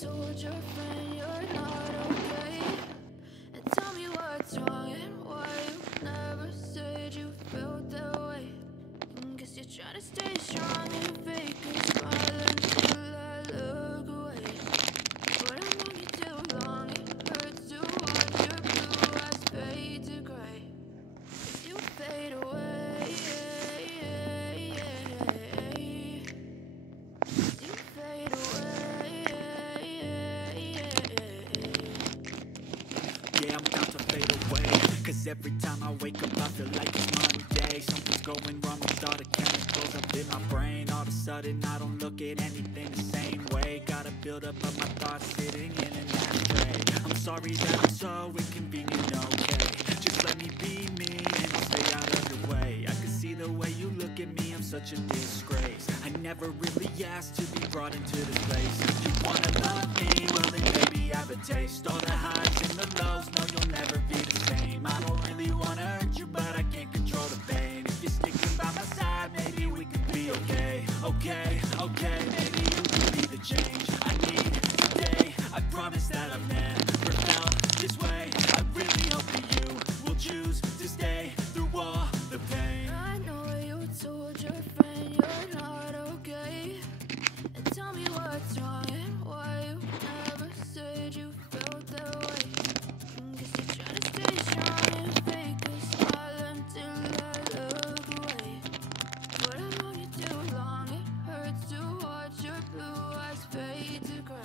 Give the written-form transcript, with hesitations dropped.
told your friend you're not okay, and tell me what's wrong and why you never said you felt that way. Guess you're trying to stay strong and fake a smile until I look away. But I've known you too long, it hurts to watch your blue eyes fade to gray. As you fade away, as you fade away. Yeah, I'm about to fade away, cause every time I wake up I feel like it's Monday. Something's going wrong with all the chemicals up in my brain. All of a sudden I don't look at anything the same way. Gotta build up of my thoughts sitting in an ashtray. I'm sorry that I'm so inconvenient, okay? Just let me be me and I'll stay out of your way. I can see the way you look at me, I'm such a disgrace. I never really asked to be brought into this place. You wanna love me? Well then baby have a taste. All the highs and the lows, no you'll never be the same. I don't really wanna hurt you but I can't control the pain. If you're sticking by my side, maybe we could be okay. Okay, okay, maybe you could be the change I need today. I promise that I've never felt this way. I really hope that you will choose to stay through all the pain. I know you told your friend you're not okay, and tell me what's wrong and why you never said you felt that way. Guess you're trying to stay strong and fake a smile until I look away. But I've known you too long, it hurts to watch your blue eyes fade to gray.